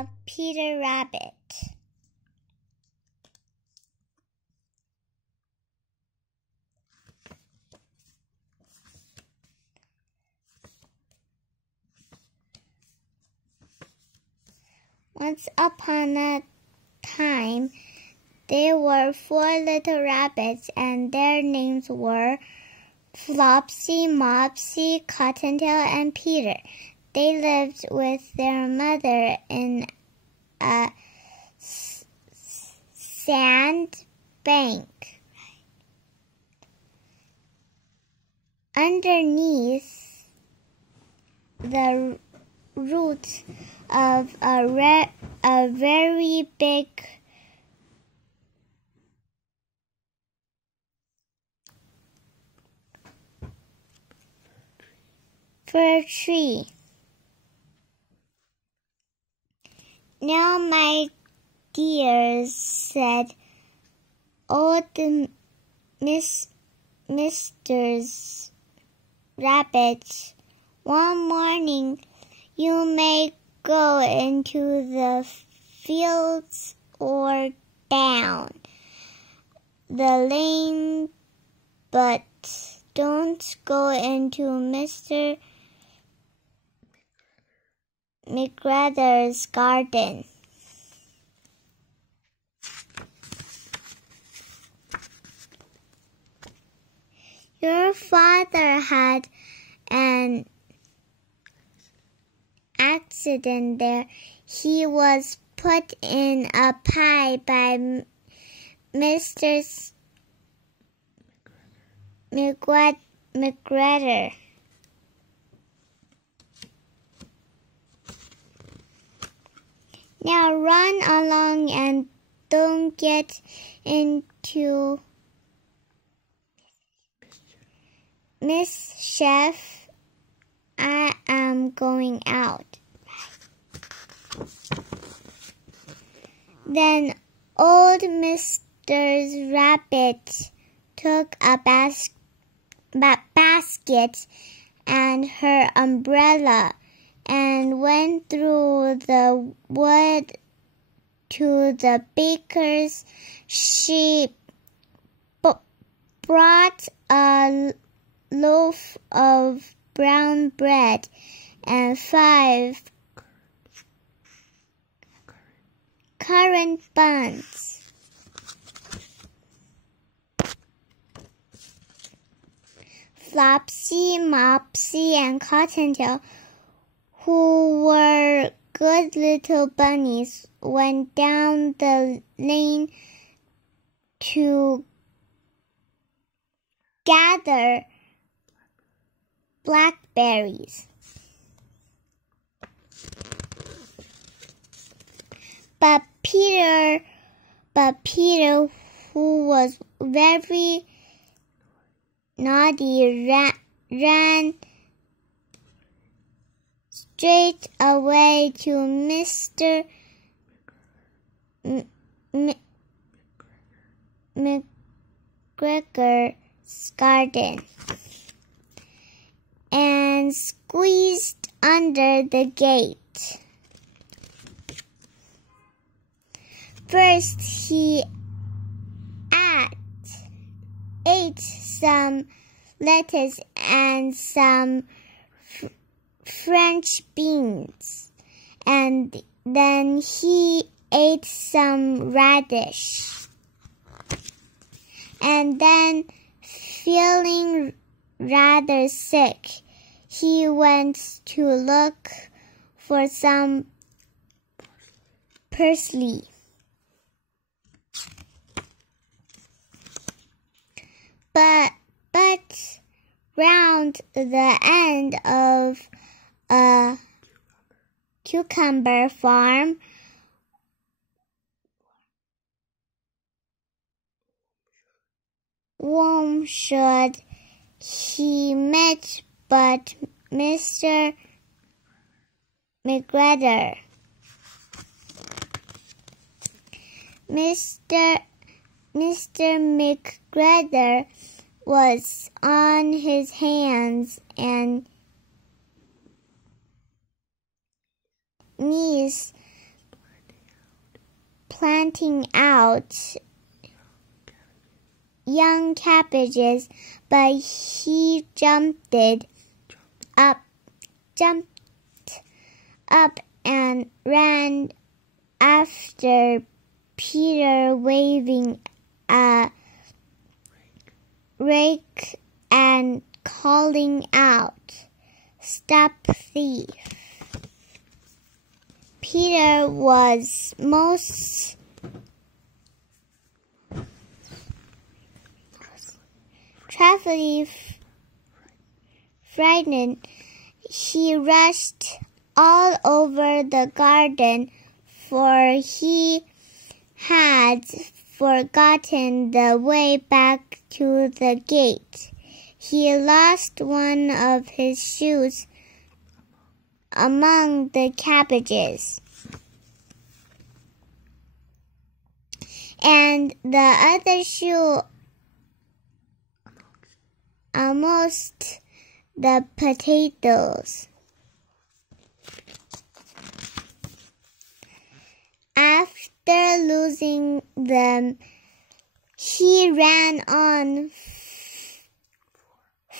of Peter Rabbit. Once upon a time, there were 4 little rabbits, and their names were Flopsy, Mopsy, Cottontail, and Peter. They lived with their mother in a sand bank. Underneath the roots of a very big fir tree. "Now, my dears," said old Mr. Rabbit, "one morning you may go into the fields or down the lane, but don't go into Mr. McGregor's garden." "Your father had an accident there. He was put in a pie by Mr. McGregor. Now run along and don't get into mischief. I am going out." Then old Mr. Rabbit took a basket and her umbrella and went through the wood to the baker's. She brought a loaf of brown bread and 5 currant buns. Flopsy, Mopsy, and Cottontail, who were good little bunnies, went down the lane to gather blackberries. But Peter, who was very naughty, ran straight away to Mr. McGregor's garden and squeezed under the gate. First, he ate some lettuce and some French beans, and then he ate some radish. And then, feeling rather sick, he went to look for some parsley. But round the end of a cucumber farm, whom should he met but Mr. McGregor. Mr. McGregor was on his hands and knees planting out young cabbages, but he jumped up and ran after Peter, waving a rake and calling out, "Stop, thief!" Peter was most dreadfully frightened. He rushed all over the garden, for he had forgotten the way back to the gate. He lost one of his shoes among the cabbages, and the other shoe amongst the potatoes. After losing them, he ran on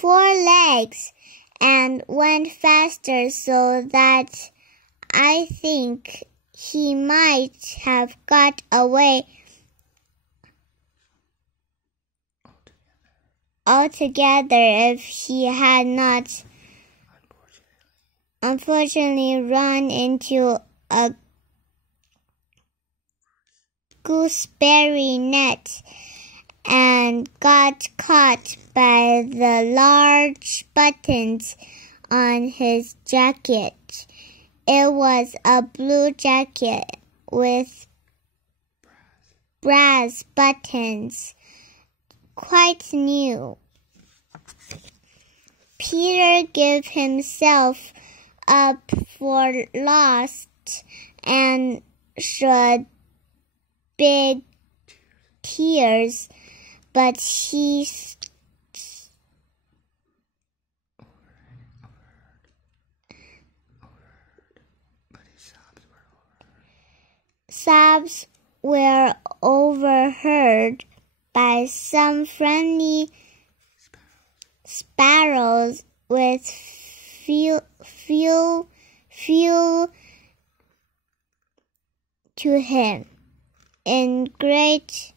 4 legs and went faster, so that I think he might have got away altogether if he had not unfortunately run into a gooseberry net and got caught by the large buttons on his jacket. It was a blue jacket with brass buttons, quite new. Peter gave himself up for lost and shed big tears, but he sobs were overheard by some friendly sparrows with fuel to him. In great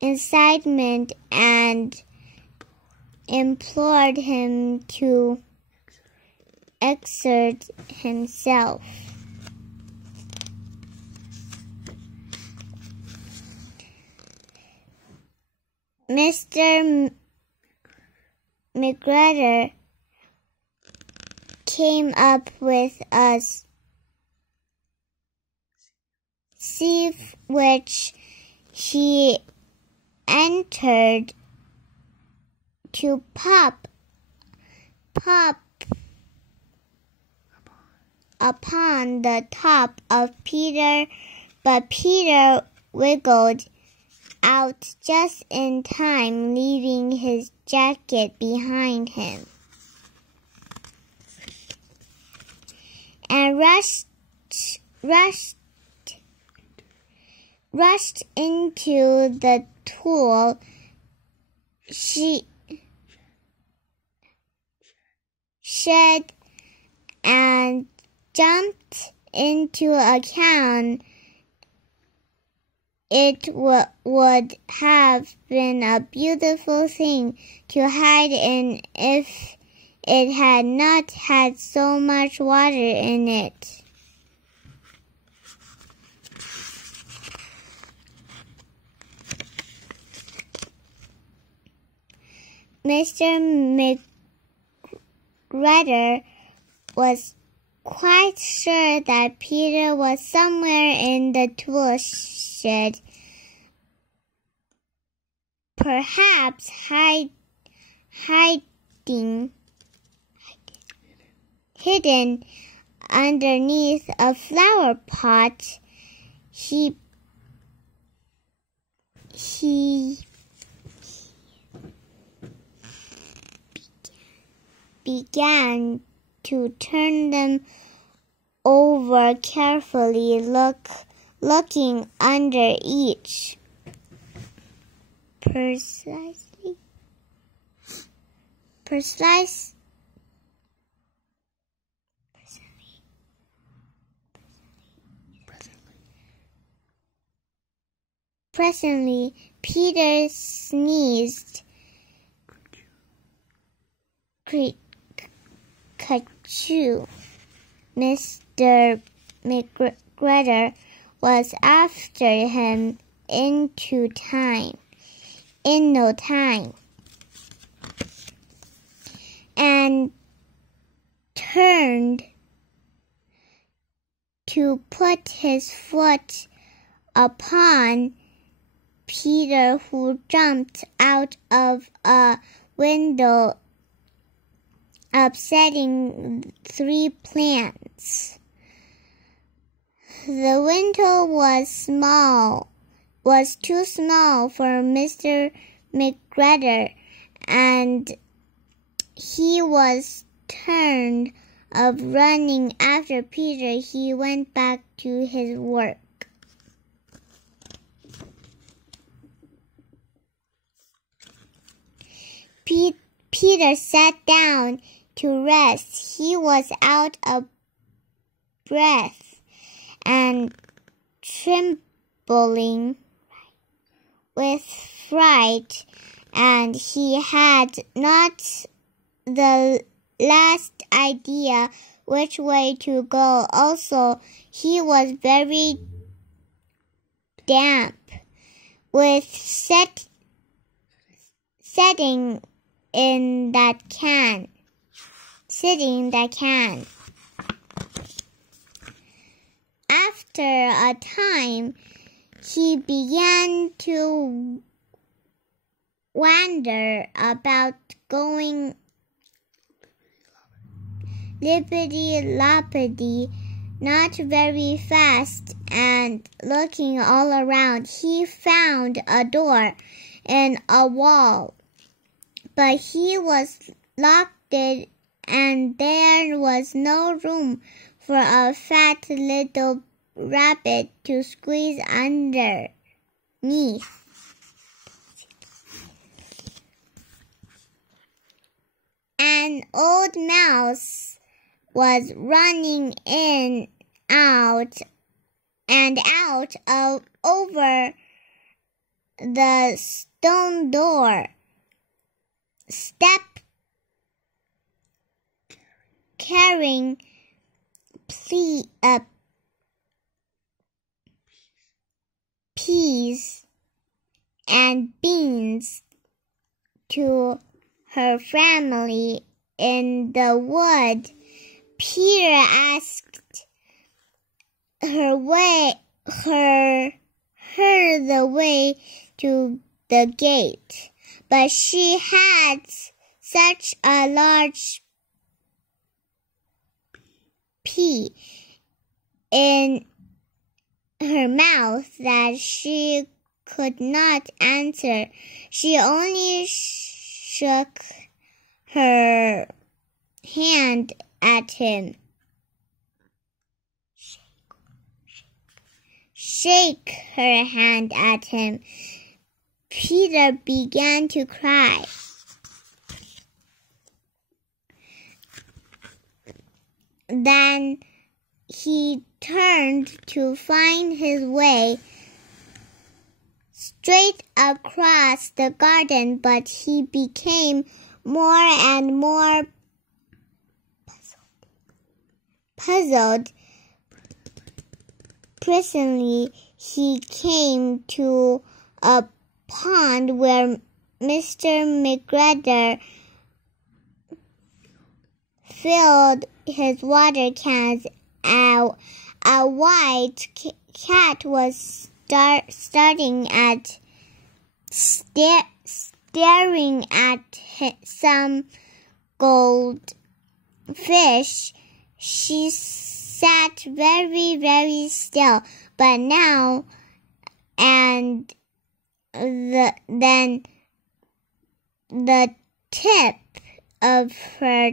excitement, and implored him to exert himself. Mr. McGregor came up with a sieve which he entered to pop upon the top of Peter, but Peter wiggled out just in time, leaving his jacket behind him, and rushed into the tool shed and jumped into a can. It would have been a beautiful thing to hide in if it had not had so much water in it. Mr. McGregor was quite sure that Peter was somewhere in the tool shed, perhaps hidden underneath a flower pot. He began to turn them over carefully, looking under each. Presently, Peter sneezed. Ka-choo. Mr. McGregor was after him in no time, and turned to put his foot upon Peter, who jumped out of a window, upsetting 3 plants. The window was too small for Mr. McGregor, and he was tired of running after Peter. He went back to his work. Peter sat down to rest. He was out of breath and trembling with fright, and he had not the least idea which way to go. Also, he was very damp with sitting in that can. After a time, he began to wander about, going lippity-loppity, not very fast, and looking all around. He found a door in a wall, but he was locked it, and there was no room for a fat little rabbit to squeeze underneath. An old mouse was running in, out, and out over the stone door, carrying peas and beans to her family in the wood. Peter asked her the way to the gate, but she had such a large pea in her mouth that she could not answer. She only shook her hand at him. Shake her hand at him. Peter began to cry. Then he turned to find his way straight across the garden, but he became more and more puzzled. Presently, he came to a pond where Mr. McGregor filled his water cans. A white cat was staring at some goldfish. She sat very, very still, but now and then the tip of her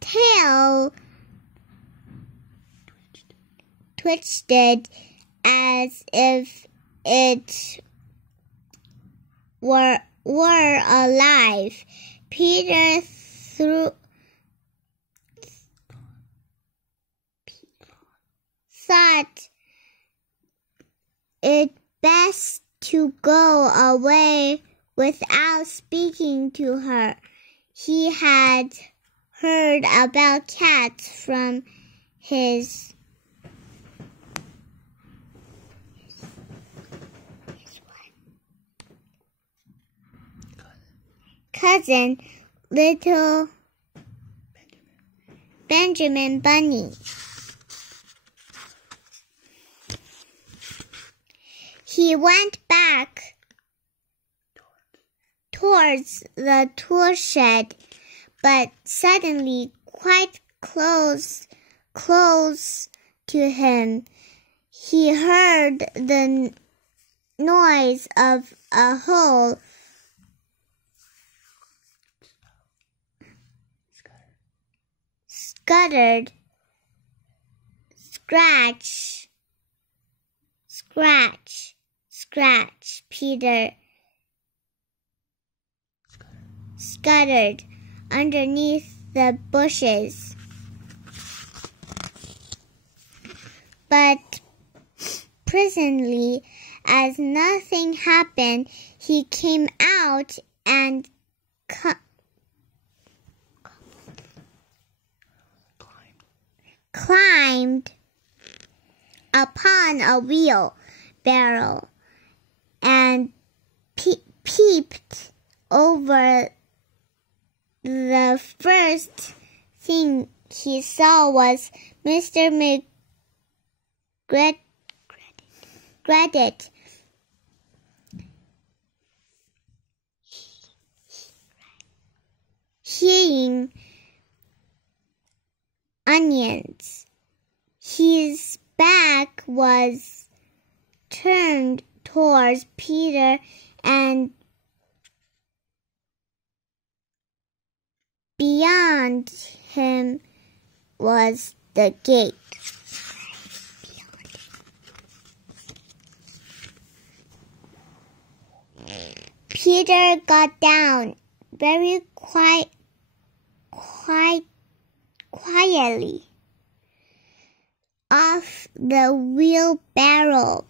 tail twitched it as if it were alive. Peter thought it best to go away without speaking to her. He had heard about cats from his cousin, little Benjamin Bunny. He went back towards the tool shed, but suddenly, quite close to him, he heard the noise of a hole scuttered, scratch, scratch, scratch. Peter scuttered underneath the bushes. But presently, as nothing happened, he came out and climbed upon a wheelbarrow and peeped over. The first thing he saw was Mr. McGregor eating onions. His back was turned towards Peter, and beyond him was the gate. Peter got down very quietly off the wheelbarrow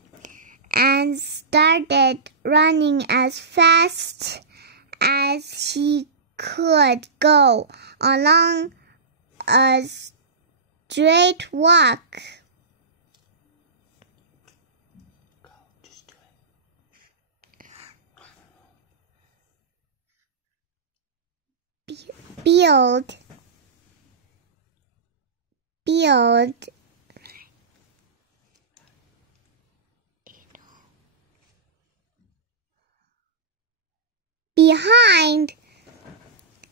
and started running as fast as he could go along a straight walk. Just do it. Build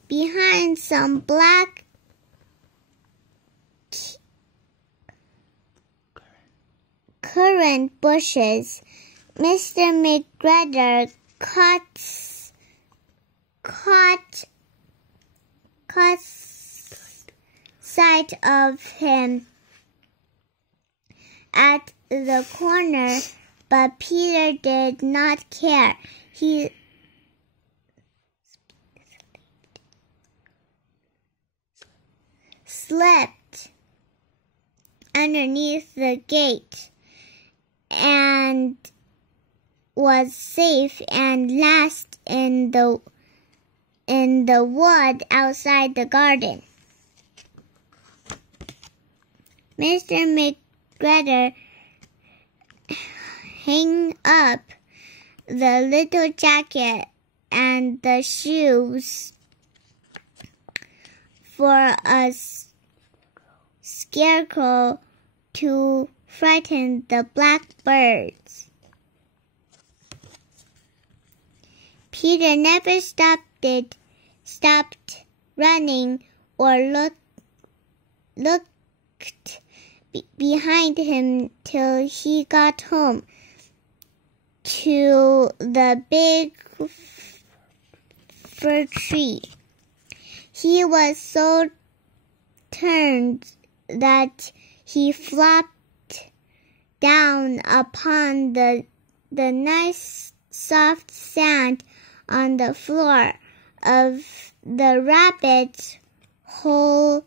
behind some black currant bushes. Mr. McGregor caught sight of him at the corner, but Peter did not care. He slipped underneath the gate and was safe and last in the wood outside the garden. Mr. McGregor hung up the little jacket and the shoes for a scarecrow to frighten the blackbirds. Peter never stopped running or looked behind him till he got home to the big fir tree. He was so turned that he flopped down upon the nice soft sand on the floor of the rabbit's hole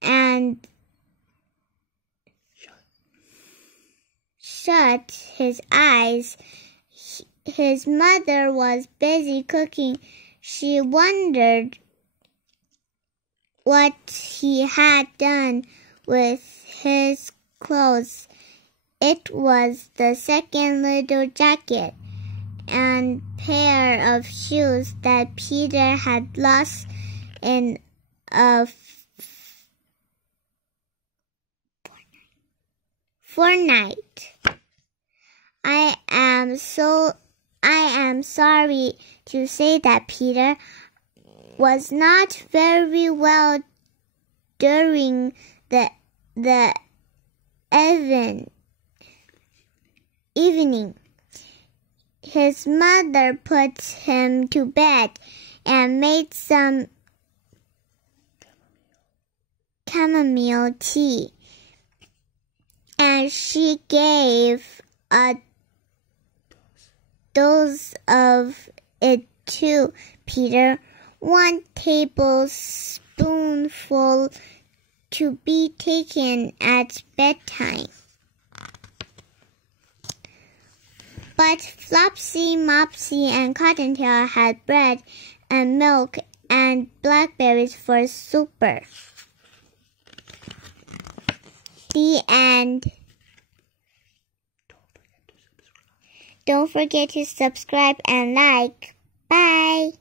and shut his eyes. His mother was busy cooking. She wondered what he had done with his clothes. It was the second little jacket and pair of shoes that Peter had lost in a fortnight. I am sorry to say that Peter was not very well during the evening. His mother put him to bed and made some chamomile tea, and she gave a dose of it to Peter, 1 tablespoonful to be taken at bedtime. But Flopsy, Mopsy, and Cottontail had bread and milk and blackberries for supper. The end. Don't forget to subscribe and like. Bye.